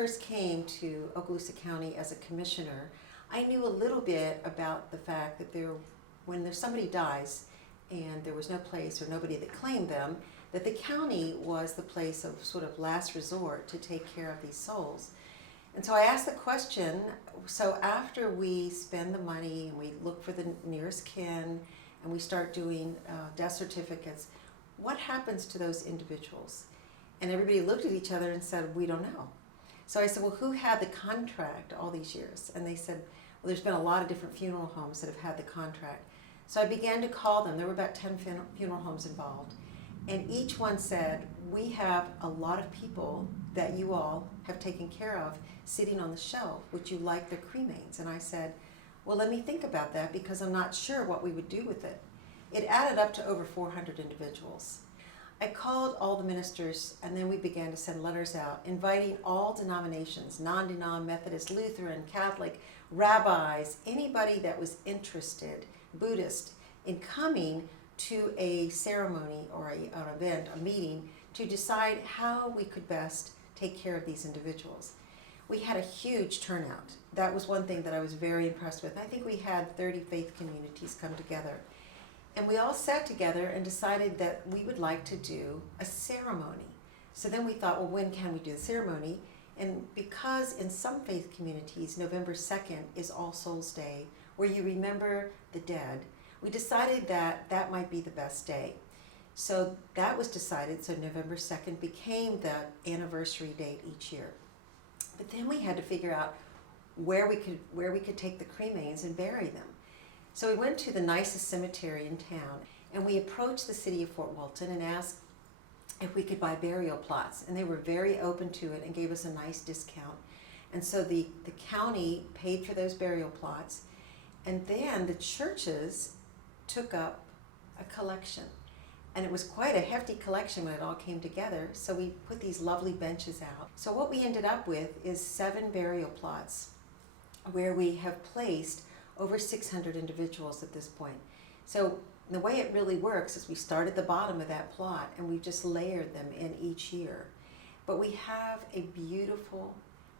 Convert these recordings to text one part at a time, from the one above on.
first came to Okaloosa County as a commissioner, I knew a little bit about the fact that when somebody dies and there was no place or nobody that claimed them, that the county was the place of sort of last resort to take care of these souls. And so I asked the question, so after we spend the money and we look for the nearest kin and we start doing death certificates, what happens to those individuals? And everybody looked at each other and said, we don't know. So I said, well, who had the contract all these years? And they said, well, there's been a lot of different funeral homes that have had the contract. So I began to call them. There were about 10 funeral homes involved. And each one said, we have a lot of people that you all have taken care of sitting on the shelf. Would you like their cremains? And I said, well, let me think about that because I'm not sure what we would do with it. It added up to over 400 individuals. I called all the ministers and then we began to send letters out inviting all denominations, non-denom, Methodist, Lutheran, Catholic, rabbis, anybody that was interested, Buddhist, in coming to a ceremony or an event, a meeting, to decide how we could best take care of these individuals. We had a huge turnout. That was one thing that I was very impressed with. I think we had 30 faith communities come together. And we all sat together and decided that we would like to do a ceremony. So then we thought, well, when can we do the ceremony? And because in some faith communities, November 2nd is All Souls Day, where you remember the dead, we decided that that might be the best day. So that was decided, so November 2nd became the anniversary date each year. But then we had to figure out where we could take the cremains and bury them. So we went to the nicest cemetery in town and we approached the city of Fort Walton and asked if we could buy burial plots. And they were very open to it and gave us a nice discount. And so the county paid for those burial plots. And then the churches took up a collection. And it was quite a hefty collection when it all came together. So we put these lovely benches out. So what we ended up with is 7 burial plots where we have placed over 600 individuals at this point. So the way it really works is we start at the bottom of that plot and we've just layered them in each year. But we have a beautiful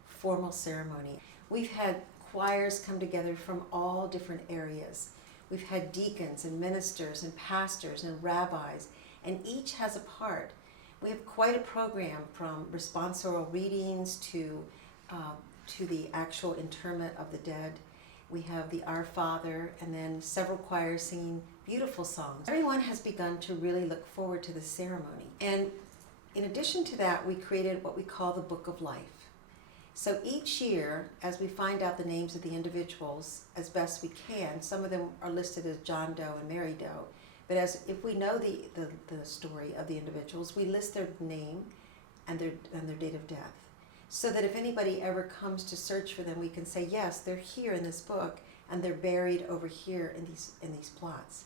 formal ceremony. We've had choirs come together from all different areas. We've had deacons and ministers and pastors and rabbis, and each has a part. We have quite a program from responsorial readings to the actual interment of the dead. We have the Our Father, and then several choirs singing beautiful songs. Everyone has begun to really look forward to the ceremony. And in addition to that, we created what we call the Book of Life. So each year, as we find out the names of the individuals as best we can, some of them are listed as John Doe and Mary Doe, but if we know the story of the individuals, we list their name and their date of death. So that if anybody ever comes to search for them, we can say, yes, they're here in this book, and they're buried over here in these plots.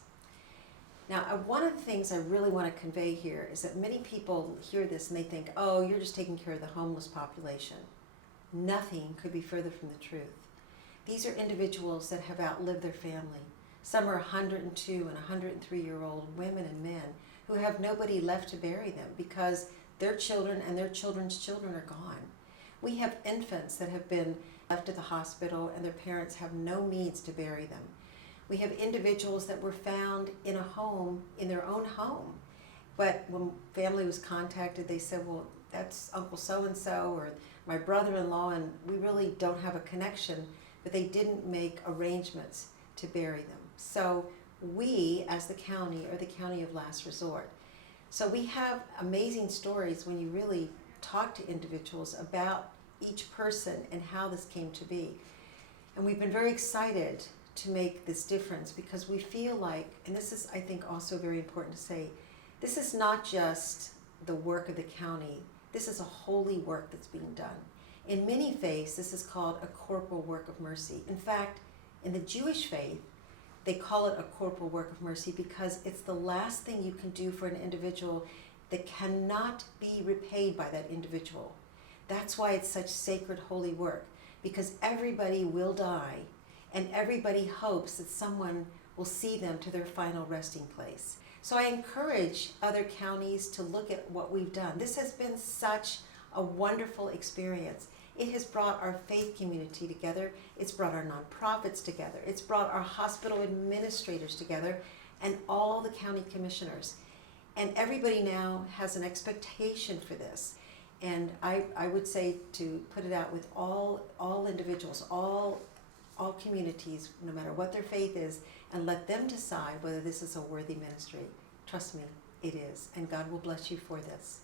Now, one of the things I really want to convey here is that many people hear this and they think, oh, you're just taking care of the homeless population. Nothing could be further from the truth. These are individuals that have outlived their family. Some are 102 and 103-year-old women and men who have nobody left to bury them because their children and their children's children are gone. We have infants that have been left at the hospital and their parents have no means to bury them. We have individuals that were found in a home, in their own home. But when family was contacted, they said, well, that's Uncle so-and-so or my brother-in-law, and we really don't have a connection, but they didn't make arrangements to bury them. So we, as the county, are the county of last resort. So we have amazing stories when you really talk to individuals about each person and how this came to be. And we've been very excited to make this difference because we feel like, and this is, I think, also very important to say, this is not just the work of the county, this is a holy work that's being done. In many faiths, this is called a corporal work of mercy. In fact, in the Jewish faith, they call it a corporal work of mercy because it's the last thing you can do for an individual that cannot be repaid by that individual. That's why it's such sacred, holy work, because everybody will die, and everybody hopes that someone will see them to their final resting place. So I encourage other counties to look at what we've done. This has been such a wonderful experience, It has brought our faith community together. It's brought our nonprofits together. It's brought our hospital administrators together and all the county commissioners. And everybody now has an expectation for this. And I would say to put it out with all individuals, all communities, no matter what their faith is, and let them decide whether this is a worthy ministry. Trust me, it is. And God will bless you for this.